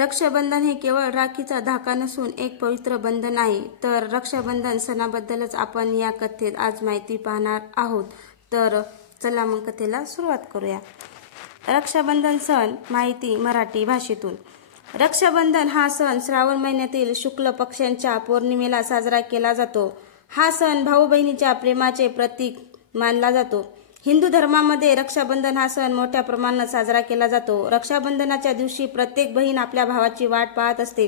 रक्षाबंधन हे केवळ राखीचा धागा नसून एक पवित्र बंधन आहे। तर रक्षाबंधन सणाबद्दलच आपण या कथेत आज माहिती पाहणार आहोत। तर चला मग कथेला सुरुवात करूया। रक्षाबंधन सण माहिती मराठी भाषेतून। रक्षाबंधन हा सण श्रावण महिन्यातील शुक्ल पक्षांच्या पौर्णिमेला साजरा केला जातो। हा सण भाऊ बहिणीच्या प्रेमाचे प्रतीक मानला जातो। हिंदू धर्मामध्ये रक्षाबंधन हा सण मोठ्या प्रमाणात साजरा केला जातो। रक्षाबंधनाच्या दिवशी प्रत्येक बहीण आपल्या भावाची वाट पाहत असते।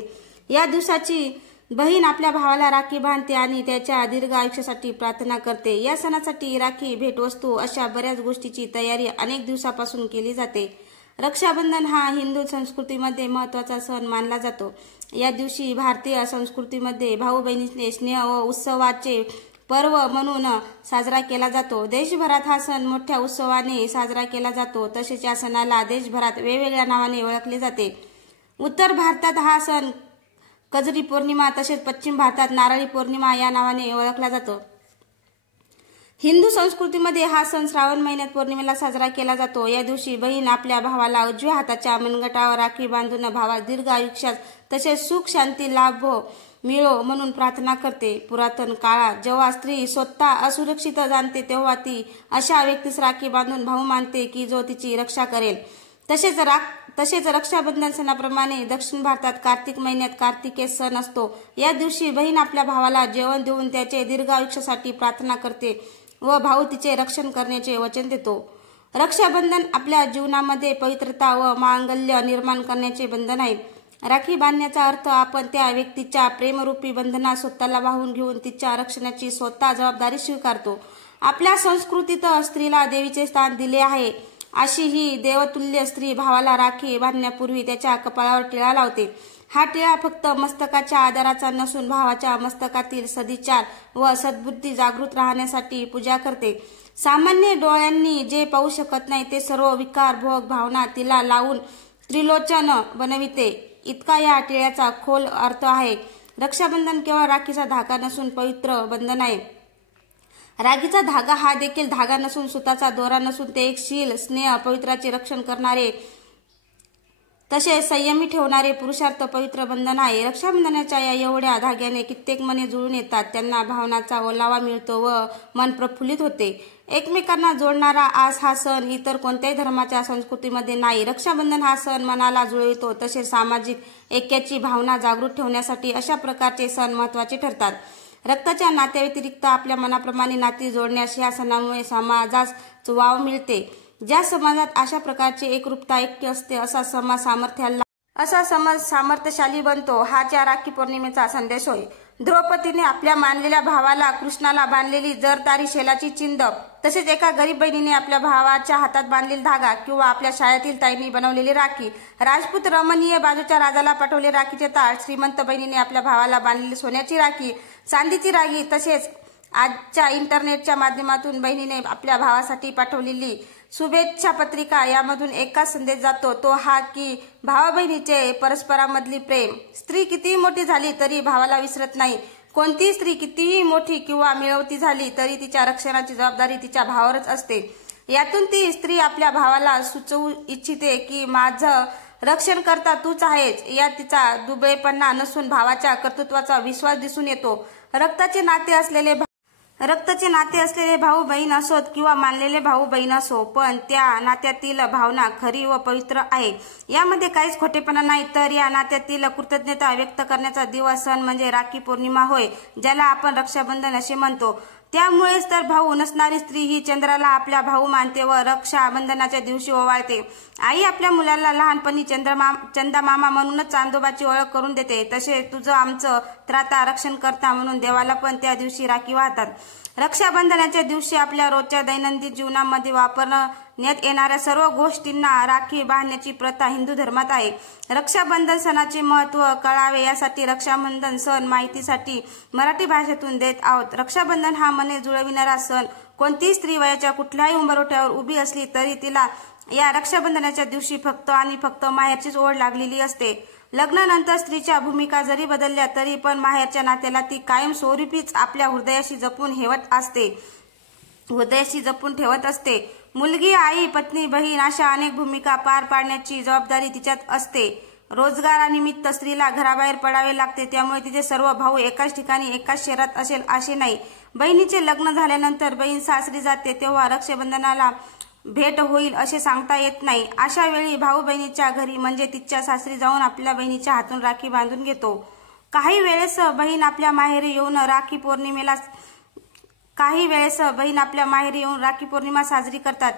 या दिवसाची बहीण आपल्या भावाला राखी बांधते आणि त्याच्या दीर्घ आयुष्यासाठी प्रार्थना करते। या सणासाठी राखी, भेटवस्तू अशा बऱ्याच गोष्टींची तयारी अनेक दिवसापासून केली जाते। रक्षाबंधन हा हिंदू संस्कृतीमध्ये महत्त्वाचा सण मानला जातो। या दिवशी भारतीय संस्कृतीमध्ये भाऊ बहिणीचे स्नेह व उत्सवाचे पर्व म्हणून साजरा केला जातो। देशभरात हा सण मोठ्या उत्सवाने साजरा केला जातो। तसेच या सणाला देशभरात वेगवेगळ्या नावाने ओळखले जाते। उत्तर भारतात हा सण कजरी पौर्णिमा तसेच पश्चिम भारतात नारळी पौर्णिमा या नावाने ओळखला जातो। हिंदू संस्कृतीमध्ये हा सण श्रावण महिन्यात पौर्णिमेला साजरा केला जातो। या दिवशी बहीण आपल्या भावाला उजव्या हाताच्या मनगटावर राखी बांधून भावाला दीर्घ आयुष्यात तसेच सुख शांती लाभो मिळो म्हणून प्रार्थना करते। पुरातन काळात जेव्हा स्त्री स्वतः असुरक्षित जाणते तेव्हा ती अशा व्यक्तीस राखी बांधून भाऊ मानते की जो तिची रक्षा करेल। तसेच रक्षाबंधन सणाप्रमाणे दक्षिण भारतात कार्तिक महिन्यात कार्तिकेय सण असतो। या दिवशी बहीण आपल्या भावाला जेवण देऊन त्याचे दीर्घ आयुष्यासाठी प्रार्थना करते व भाऊ तिचे रक्षण करण्याचे वचन देतो। रक्षाबंधन आपल्या जीवनामध्ये पवित्रता व मांगल्य निर्माण करण्याचे बंधन आहे। राखी बांधण्याचा अर्थ आपण त्या व्यक्तीच्या प्रेमरूपी बंधनात स्वतःला वाहून घेऊन तिच्या रक्षणाची स्वतः जबाबदारी स्वीकारतो। आपल्या संस्कृतीत स्त्रीला देवीचे स्थान दिले आहे। अशी ही देवतुल्य स्त्री भावाला राखी बांधण्यापूर्वी त्याच्या कपाळावर टिळा लावते। हा टिळा फक्त मस्तकाच्या आधाराचा नसून भावाच्या मस्तकातील सदिचार व सद्बुद्धी जागृत राहण्यासाठी पूजा करते। सामान्य डोळ्यांनी जे पाहू शकत नाही ते सर्व विकार भोग भावना तिला लावून त्रिलोचन बनविते, इतका या टिळ्याचा खोल अर्थ आहे। रक्षाबंधन केवळ राखीचा धागा नसून पवित्र बंधन आहे। राखीचा धागा हा देखील धागा नसून सुताचा दोरा नसून ते एक शील, स्नेह, पवित्राचे रक्षण करणारे तसेच संयमी ठेवणारे पुरुषार्थ पवित्र बंधन आहे। रक्षाबंधनाच्या या एवढ्या धाग्याने कित्येक मने जुळून येतात, त्यांना भावनाचा ओलावा मिळतो व मन प्रफुल्लित होते। एकमेकांना जोडणारा आज हा सण इतर कोणत्याही धर्माच्या संस्कृतीमध्ये नाही। रक्षाबंधन हा सण मनाला जुळवितो तसेच सामाजिक ऐक्याची भावना जागृत ठेवण्यासाठी अशा प्रकारचे सण महत्त्वाचे ठरतात। रक्ताच्या नात्याव्यतिरिक्त आपल्या मनाप्रमाणे नाती जोडण्यास या सणामुळे समाजास वाव मिळते। ज्या समाजात अशा प्रकारचे एकरूपता ऐक्य असते असा समाज सामर्थ्यशाली बनतो। हा त्या राखी पौर्णिमेचा संदेश होय। द्रौपदीने आपल्या मानलेल्या भावाला कृष्णाला बांधलेली जरदारी शेलाची चिंद, तसेच एका गरीब बहिणीने आपल्या भावाच्या हातात बांधलेला धागा किंवा आपल्या शाळेतील ताईंनी बनवलेली राखी, राजपूत रमणीय बाजूच्या राजाला पाठवले राखीचे ताळ, श्रीमंत बहिणीने आपल्या भावाला बांधलेली सोन्याची राखी, चांदीची राखी, तसेच आजच्या इंटरनेटच्या माध्यमातून बहिणीने आपल्या भावासाठी पाठवलेली शुभेच्छा पत्रिका, यामधून एकच संदेश जातो तो हा की भावा बहिणीचे परस्परांमधली प्रेम। स्त्री कितीही मोठी झाली तरी भावाला विसरत नाही। कोणतीही स्त्री कितीही मोठी किंवा मिळवती झाली तरी तिच्या रक्षणाची जबाबदारी तिच्या भावावरच असते। यातून ती स्त्री आपल्या भावाला सुचवू इच्छिते की माझं रक्षण करता तूच आहेस। या तिचा दुबळेपणा नसून भावाच्या कर्तृत्वाचा विश्वास दिसून येतो। रक्ताचे नाते असलेले भाऊ बहीण असोत किंवा मानलेले भाऊ बहीण असो, पण त्या नात्यातील भावना खरी व पवित्र आहे। यामध्ये काहीच खोटेपणा नाही। तर या नात्यातील कृतज्ञता व्यक्त करण्याचा दिवस सण म्हणजे राखी पौर्णिमा होय, ज्याला आपण रक्षाबंधन असे म्हणतो। त्यामुळेच तर भाऊ नसणारी स्त्री ही चंद्राला आपल्या भाऊ मानते व रक्षाबंधनाच्या दिवशी ओवाळते। आई आपल्या मुलाला लहानपणी चंदामामा म्हणूनच चांदोबाची ओळख करून देते, तसे तुझं आमचं त्राता रक्षण करता म्हणून देवाला पण त्या दिवशी राखी वाहतात। रक्षाबंधनाच्या दिवशी आपल्या रोजच्या दैनंदिन जीवनामध्ये वापरण्यात येणाऱ्या सर्व गोष्टींना राखी बांधण्याची प्रथा हिंदू धर्मात आहे। रक्षाबंधन सणाचे महत्त्व कळावे यासाठी रक्षाबंधन सण माहितीसाठी मराठी भाषेतून देत आहोत। रक्षाबंधन हा मने जुळविणारा सण। कोणतीही स्त्री वयाच्या कुठल्याही उंबरठ्यावर उभी असली तरी तिला या रक्षाबंधनाच्या दिवशी फक्त आणि फक्त माहेरचीच ओढ लागलेली असते। लग्नानंतर स्त्रीच्या भूमिका जरी बदलल्या तरी पण माहेरच्या नात्याला ती कायम स्वरूपीच आपल्या हृदयाशी जपून ठेवत असते। मुलगी, आई, पत्नी, बहीण अशा अनेक भूमिका पार पाडण्याची जबाबदारी तिच्यात असते। रोजगारानिमित्त स्त्रीला घराबाहेर पडावे लागते, त्यामुळे तिचे सर्व भाऊ एकाच ठिकाणी एकाच शहरात असेल असे नाही. बहिणीचे लग्न झाल्यानंतर बहीण सासरी जाते तेव्हा रक्षाबंधनाला भेट होईल असे सांगता येत नाही. अशा वेळी भाऊ बहिणीच्या घरी म्हणजे तिच्या सासरी जाऊन आपल्या बहिणीच्या हातून राखी बांधून घेतो. काही वेळेस बहीण आपल्या माहेरी येऊन राखी पौर्णिमा साजरी करतात.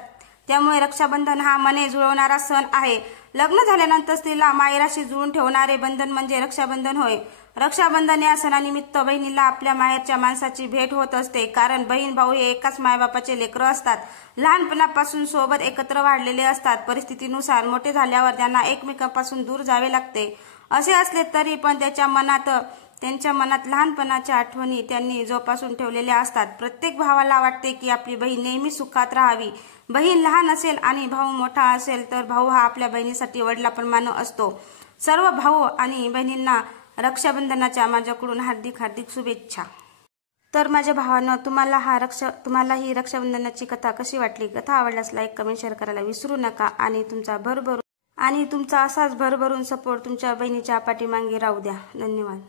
त्यामुळे रक्षाबंधन हा मने जुळवणारा सण आहे. लग्न झाल्यानंतर स्त्रीला माहेराशी जुळून ठेवणारे बंधन म्हणजे रक्षाबंधन होय. रक्षाबंधन या सणानिमित्त बहिणीला आपल्या माहेरच्या माणसाची भेट होत असते, कारण बहीण भाऊ हे एकाच मायबापाचे लेकरं असतात. लहानपणापासून सोबत एकत्र वाढलेले असतात. परिस्थितीनुसार मोठे झाल्यावर त्यांना एकमेकांपासून दूर जावे लागते. असे असले तरी पण त्यांच्या मनात लहानपणाच्या आठवणी त्यांनी जोपासून ठेवलेल्या असतात. प्रत्येक भावाला वाटते की आपली बहीण नेहमी सुखात राहावी. बहीण लहान असेल आणि भाऊ मोठा असेल तर भाऊ हा आपल्या बहिणीसाठी वडिलांप्रमाणे असतो. सर्व भाऊ आणि बहिणींना रक्षाबंधनाच्या माझ्याकडून हार्दिक हार्दिक शुभेच्छा. तर माझ्या भावांनो, तुम्हाला ही रक्षाबंधनाची कथा कशी वाटली? कथा आवडल्यास लाईक, कमेंट, शेअर करायला विसरू नका आणि तुमचा असाच भरभरून सपोर्ट तुमच्या बहिणीच्या पाठीमागे राहू द्या. धन्यवाद.